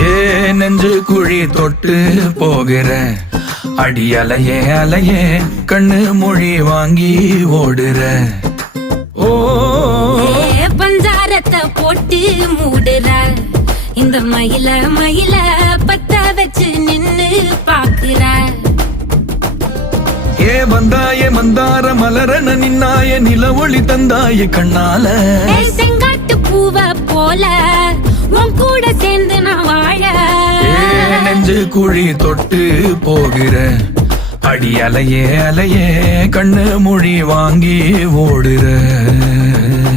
ஏ நெஞ்சு குழி தொட்டு போகிற அடி அலையே அலையே கண்ணு மொழி வாங்கி ஓடுற. ஓ பஞ்சாரத்தை போட்டு மூடுற இந்த மயில மயில பத்த வச்சு நின்னு பாக்குற. ஏ வந்தாய மந்தார மலரன நின்னாய நில ஒளி தந்தாய கண்ணால. செங்காட்டு பூவ போல உன் கூட சேர்ந்து நான் வாழ. நெஞ்சு குழி தொட்டு போகிற அடி அலையே அலையே கண்ணு மொழி வாங்கி ஓடுற.